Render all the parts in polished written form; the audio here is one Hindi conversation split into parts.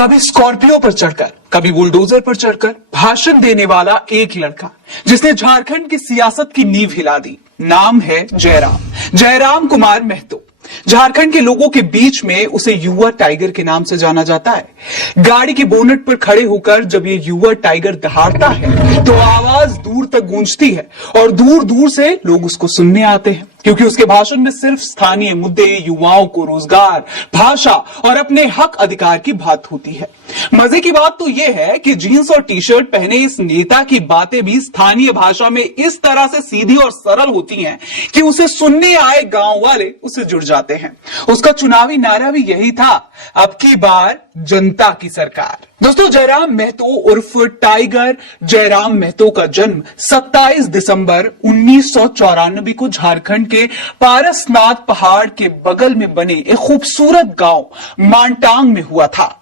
कभी स्कॉर्पियो पर चढ़कर, कभी बुलडोजर पर चढ़कर भाषण देने वाला एक लड़का जिसने झारखंड की सियासत की नींव हिला दी। नाम है जयराम कुमार महतो। झारखंड के लोगों के बीच में उसे युवा टाइगर के नाम से जाना जाता है। गाड़ी की बोनट पर खड़े होकर जब ये युवा टाइगर दहाड़ता है तो आवाज दूर तक गूंजती है और दूर दूर से लोग उसको सुनने आते हैं, क्योंकि उसके भाषण में सिर्फ स्थानीय मुद्दे, युवाओं को रोजगार, भाषा और अपने हक अधिकार की बात होती है। मजे की बात तो यह है कि जीन्स और टी शर्ट पहने इस नेता की बातें भी स्थानीय भाषा में इस तरह से सीधी और सरल होती हैं कि उसे सुनने आए गांव वाले उससे जुड़ जाते हैं। उसका चुनावी नारा भी यही था, अब की बार जनता की सरकार। दोस्तों, जयराम महतो उर्फ टाइगर जयराम महतो का जन्म 27 दिसंबर 1994 को झारखंड के पारसनाथ पहाड़ के बगल में बने एक खूबसूरत गांव मानटांग में हुआ था।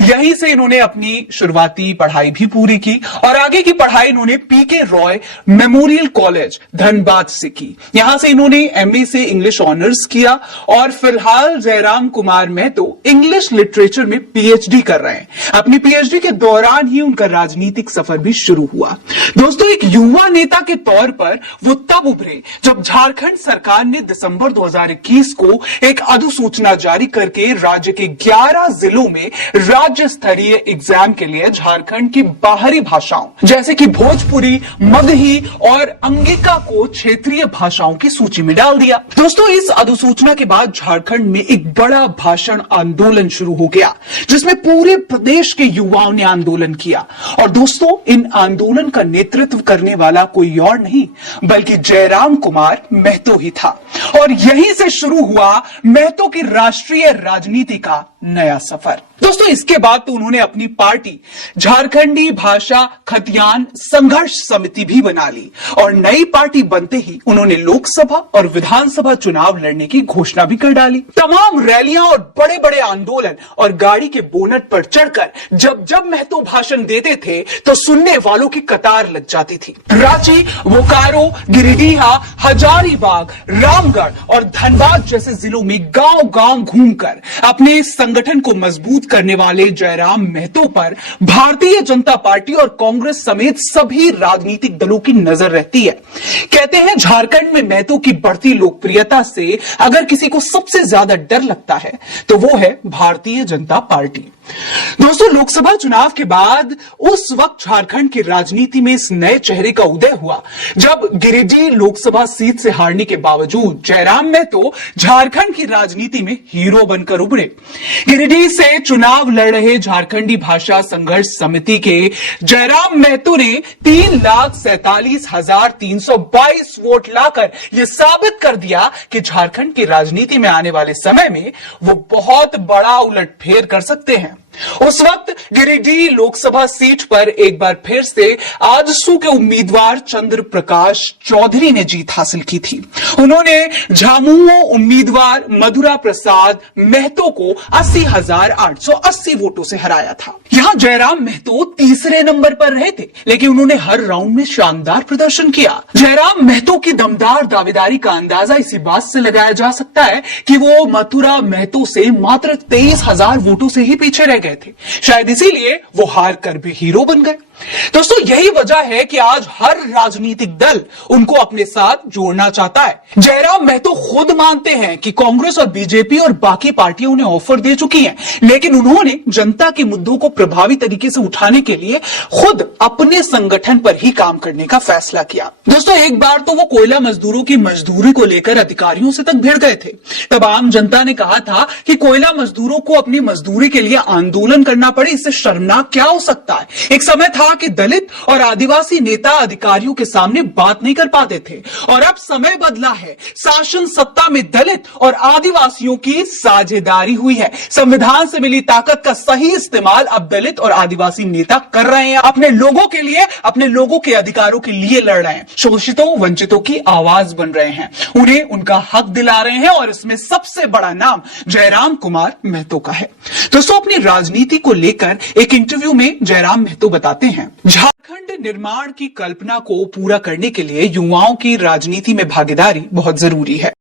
यहीं से इन्होंने अपनी शुरुआती पढ़ाई भी पूरी की और आगे की पढ़ाई इन्होंने पीके रॉय मेमोरियल कॉलेज धनबाद से की। यहां से इन्होंने एमए से इंग्लिश ऑनर्स किया और फिलहाल जयराम कुमार महतो इंग्लिश लिटरेचर में पीएचडी कर रहे हैं। अपनी पीएचडी के दौरान ही उनका राजनीतिक सफर भी शुरू हुआ। दोस्तों, एक युवा नेता के तौर पर वो तब उभरे जब झारखंड सरकार ने दिसंबर 2021 को एक अधिसूचना जारी करके राज्य के 11 जिलों में राज्य स्तरीय एग्जाम के लिए झारखंड की बाहरी भाषाओं जैसे कि भोजपुरी, मगही और अंगिका को क्षेत्रीय भाषाओं की सूची में डाल दिया। दोस्तों, इस अधिसूचना के बाद झारखंड में एक बड़ा भाषण आंदोलन शुरू हो गया, जिसमें पूरे प्रदेश के युवाओं ने आंदोलन किया। और दोस्तों, इन आंदोलन का नेतृत्व करने वाला कोई और नहीं बल्कि जयराम कुमार महतो ही था। और यहीं से शुरू हुआ महतो की राष्ट्रीय राजनीति का नया सफर। दोस्तों, इसके बाद तो उन्होंने अपनी पार्टी झारखंडी भाषा खतियान संघर्ष समिति भी बना ली और नई पार्टी बनते ही उन्होंने लोकसभा और विधानसभा चुनाव लड़ने की घोषणा भी कर डाली। तमाम रैलियां और बड़े बड़े आंदोलन और गाड़ी के बोनट पर चढ़कर जब जब महतो भाषण देते थे तो सुनने वालों की कतार लग जाती थी। रांची, बोकारो, गिरिडीह, हजारीबाग, रामगढ़ और धनबाद जैसे जिलों में गांव गांव घूमकर अपने संगठन को मजबूत करने वाले जयराम महतो पर भारतीय जनता पार्टी और कांग्रेस समेत सभी राजनीतिक दलों की नजर रहती है। कहते हैं, झारखंड में महतो की बढ़ती लोकप्रियता से अगर किसी को सबसे ज्यादा डर लगता है तो वो है भारतीय जनता पार्टी। दोस्तों, लोकसभा चुनाव के बाद उस वक्त झारखंड की राजनीति में इस नए चेहरे का उदय हुआ जब गिरिडीह लोकसभा सीट से हारने के बावजूद जयराम महतो झारखंड की राजनीति में हीरो बनकर उभरे। गिरिडीह से चुनाव लड़ रहे झारखंडी भाषा संघर्ष समिति के जयराम महतो ने 3,47,322 वोट लाकर यह साबित कर दिया कि झारखंड की राजनीति में आने वाले समय में वो बहुत बड़ा उलटफेर कर सकते हैं। उस वक्त गिरिडीह लोकसभा सीट पर एक बार फिर से आजसू के उम्मीदवार चंद्र प्रकाश चौधरी ने जीत हासिल की थी। उन्होंने झामुमो उम्मीदवार मधुरा प्रसाद महतो को 80,880 वोटों से हराया था। यहां जयराम महतो तीसरे नंबर पर रहे थे, लेकिन उन्होंने हर राउंड में शानदार प्रदर्शन किया। जयराम महतो की दमदार दावेदारी का अंदाजा इसी बात से लगाया जा सकता है कि वो मथुरा महतो से मात्र 23,000 वोटों से ही पीछे रह गए थे। शायद इसीलिए वो हार कर भी हीरो बन गए। दोस्तों, यही वजह है कि आज हर राजनीतिक दल उनको अपने साथ जोड़ना चाहता है। जयराम महतो खुद मानते हैं कि कांग्रेस और बीजेपी और बाकी पार्टियां उन्हें ऑफर दे चुकी हैं, लेकिन उन्होंने जनता के मुद्दों को प्रभावी तरीके से उठाने के लिए खुद अपने संगठन पर ही काम करने का फैसला किया। दोस्तों, एक बार तो वो कोयला मजदूरों की मजदूरी को लेकर अधिकारियों से तक भिड़ गए थे। तब आम जनता ने कहा था कि कोयला मजदूरों को अपनी मजदूरी के लिए आंदोलन करना पड़े, इससे शर्मनाक क्या हो सकता है। एक समय था कि दलित और आदिवासी नेता अधिकारियों के सामने बात नहीं कर पाते थे, और अब समय बदला है। शासन सत्ता में दलित और आदिवासियों की साझेदारी हुई है। संविधान से मिली ताकत का सही इस्तेमाल अब दलित और आदिवासी नेता कर रहे हैं। अपने लोगों के लिए, अपने लोगों के अधिकारों के लिए लड़ रहे हैं। शोषितों, वंचितों की आवाज बन रहे हैं, उन्हें उनका हक दिला रहे हैं, और इसमें सबसे बड़ा नाम जयराम कुमार महतो का है। दोस्तों, अपनी राजनीति को लेकर एक इंटरव्यू में जयराम महतो बताते हैं, झारखंड निर्माण की कल्पना को पूरा करने के लिए युवाओं की राजनीति में भागीदारी बहुत जरूरी है।